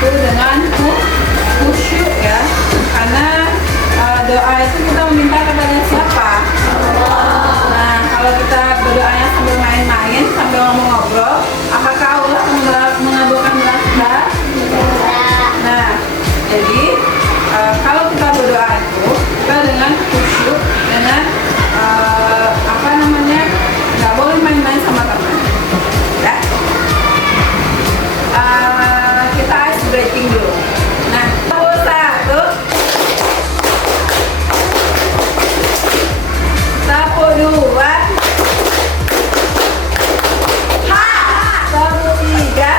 itu dengan khusyuk ya, karena doa itu kita meminta kepada siapa? Nah, kalau kita berdoanya sambil main-main, sambil ngobrol, apakah Allah mengabulkan doa kita? Nah, jadi kalau kita berdoa itu kita dengan khusyuk, dengan nggak boleh main-main sama teman. Ya. Kita ice breaking dulu. Nah, sapu dua, sapu tiga.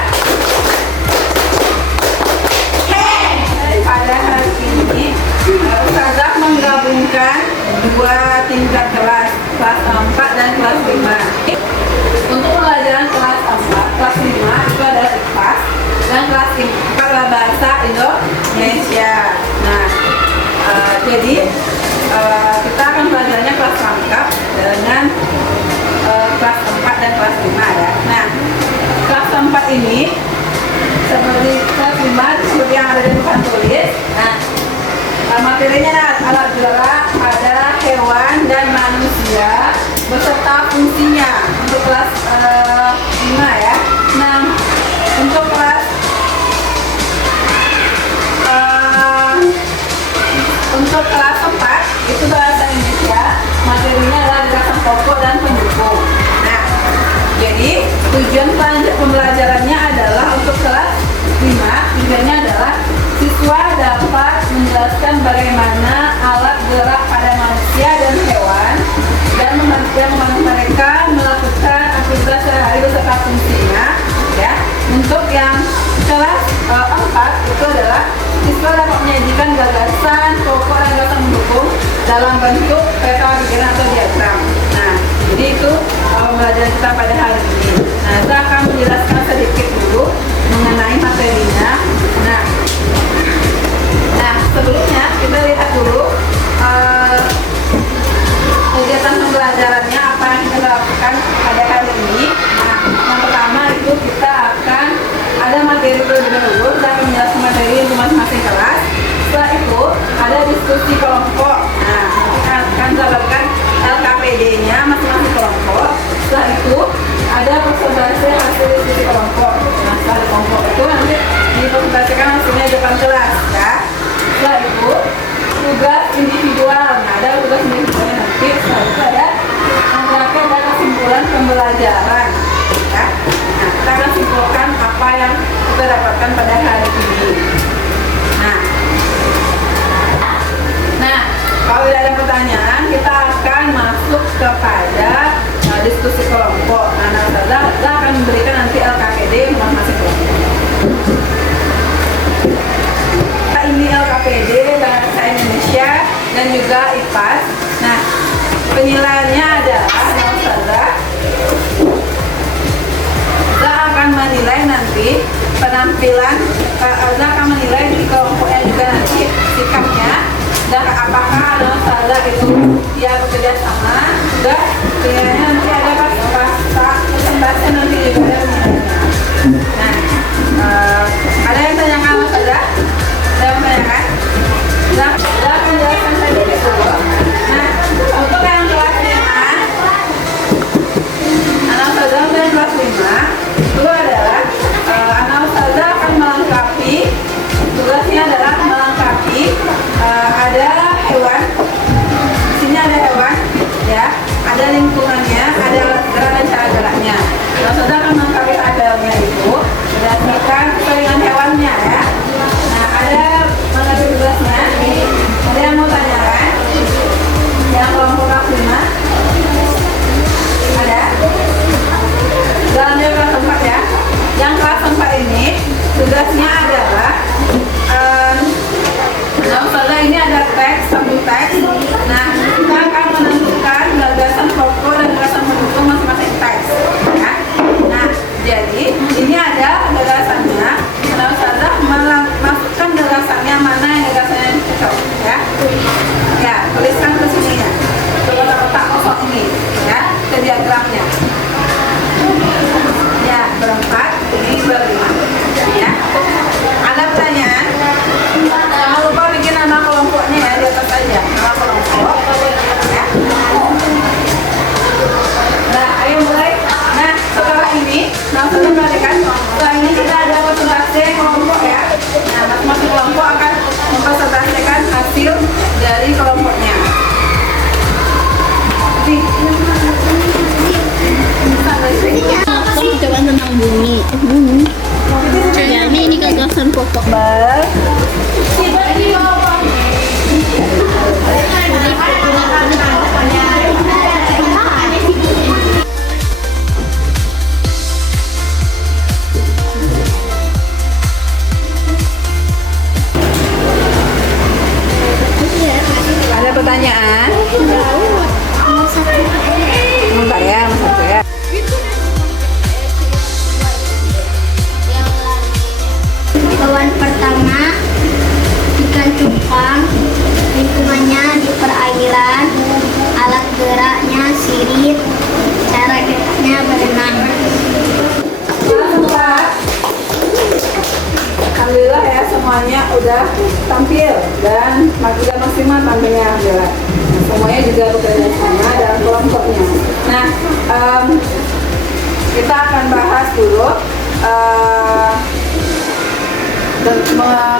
Pada hari ini Ustazah menggabungkan dua tingkat kelas 4 dan kelas 5. Untuk pelajaran kelas 4, kelas 5 itu adalah IPA, dan kelas 4 adalah bahasa Indonesia. Nah, jadi kita akan belajarnya kelas lengkap dengan kelas 4 dan kelas 5 ya. Nah, kelas 4 ini seperti kelas 5 seperti yang ada di depan tulis. Nah, materinya ada alat gerak, ada hewan dan manusia beserta fungsinya untuk kelas 5 ya. Nah, untuk kelas untuk kelas 4 itu bahasa Indonesia, materinya adalah gerakan pokok dan pendukung. Nah, jadi tujuan pembelajarannya adalah untuk kelas 5, tujuannya adalah siswa dapat menjelaskan bagaimana alat gerak pada manusia dan hewan dan membantu mereka melakukan aktivitas sehari-hari beserta fungsinya ya. Untuk yang kelas 4 itu adalah siswa dapat menyajikan gagasan pokok dan gagasan mendukung dalam bentuk peta pikiran atau diagram. Nah, jadi itu pembelajaran kita pada hari ini. Nah, saya akan menjelaskan sedikit dulu mengenai materinya. Nah, sebelumnya kita lihat dulu kegiatan pembelajarannya apa yang kita lakukan pada hari ini. Nah, yang pertama itu kita akan ada materi terlebih dahulu, kita akan menjelaskan materi untuk masing-masing kelas. Setelah itu ada diskusi kelompok. Nah, kita akan jabarkan LKPD-nya masing-masing kelompok. Setelah itu ada presentasi hasil diskusi kelompok. Nah, setelah kelompok itu nanti dipresentasikan hasilnya di depan kelas ya. Setelah itu tugas individual. Nah, ada tugas individualnya nanti. Setelah itu ada anggapan dan kesimpulan pembelajaran ya. Nah, kita akan simpulkan apa yang kita dapatkan pada hari ini. Nah, kalau tidak ada pertanyaan, kita akan masuk kepada diskusi kelompok. Nah, kita akan memberikan nanti LKPD masing-masing kelompok. Ini LKPD bahasa Indonesia dan juga IPAS. Nah, penilaiannya adalah Ustazah akan menilai nanti penampilan, Ustazah akan menilai di kelompoknya juga nanti sikapnya dan apakah Ustazah itu dia bekerja sama. Juga penilaiannya nanti ada pas presentasi nanti juga ada penilaiannya. Nah, ada yang tanyakan Ustazah? Ada yang tanyakan? Nah, Ustazah akan jelaskan tadi dulu. Nah, untuk yang kelas 5, anak Ustazah untuk yang kelas 5 itu adalah anak Ustazah akan melengkapi, tugasnya adalah melengkapi ada hewan, di sini ada hewan ya, ada lingkungannya, ada alat gerak dan cara geraknya. Ustazah akan melengkapi tabelnya itu berdasarkan keterangan hewannya ya. Nah, ada melengkapi tugasnya. Ada yang mau tanyakan? Yang kelompok kelas 5? Ada? Dalamnya kelas 4 ya. Yang kelas 4 ini tugasnya adalah Ustazah ini ada teks, satu teks. Nah, kita akan menentukan gagasan pokok dan gagasan pendukung masing-masing teks ya. Nah, jadi ini ada gagasannya. Nah, Ustazah masukkan gagasannya, mana yang gagasannya yang cocok ya. Ya, tuliskan ke sini ya. Kotak-kotak kosong ini ya, ke diagramnya. Ya, berempat, ini berlima ya. Ada Nih. Percobaan tentang bumi. Ya, ini gagasan pokok. Ada pertanyaan? Bentar ya, satu ya. Hewan pertama, ikan cupang, lingkungannya di perairan, alat geraknya sirip, cara geraknya berenang. Alhamdulillah ya, semuanya udah tampil dan udah maksimal tampilnya alhamdulillah. Nah, semuanya juga bekerja sama dalam kelompoknya. Nah, kita akan bahas dulu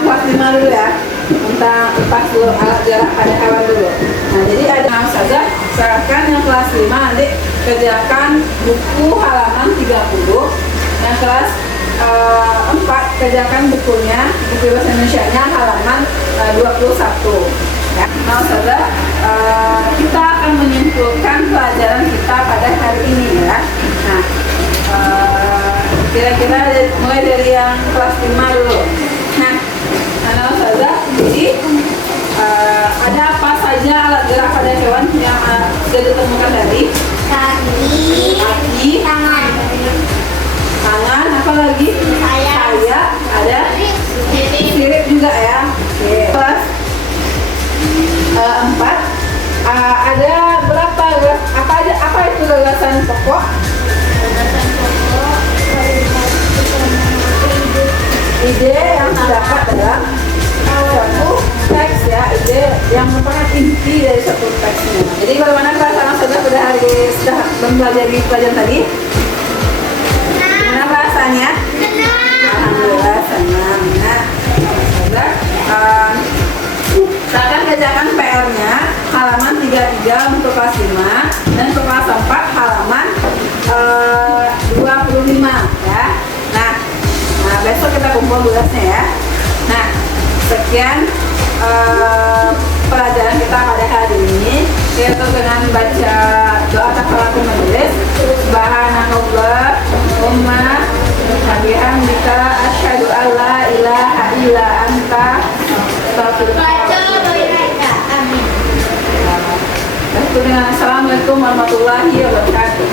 kelas 5 dulu ya, tentang lepas dulu alat gerak pada hewan dulu. Nah, jadi ada saja serahkan yang kelas 5 nanti kerjakan buku halaman 30, yang kelas 4 kerjakan bukunya, buku bahasa Indonesia-nya halaman 21 ya. Nah saja kita akan menyimpulkan pelajaran kita pada hari ini ya. Nah kira-kira mulai dari yang kelas 5 dulu. Nah saja, jadi ada apa saja alat gerak pada hewan yang sudah ditemukan tadi? Kaki, tangan, apa lagi? Sayap, ada sirip juga ya. Oke. Kelas 4 ada berapa apa itu gagasan pokok? Ide yang terdapat dalam satu teks ya, ide yang merupakan inti dari satu teksnya. Jadi bagaimana perasaan sudah mempelajari pelajaran tadi? Gimana perasaannya? Alhamdulillah senang. Nah, kita akan kerjakan PR-nya halaman 33 untuk kelas 5 dan untuk kelas 4 halaman 25 ya. Nah, besok kita kumpul tugasnya ya. Nah, sekian pelajaran kita pada hari ini, yaitu dengan baca doa kafaratul majelis. Subhanakallahumma wa bihamdika asyhadu an la ilaha illa anta astaghfiruka wa atubu ilaik. Amin. Assalamualaikum warahmatullahi wabarakatuh.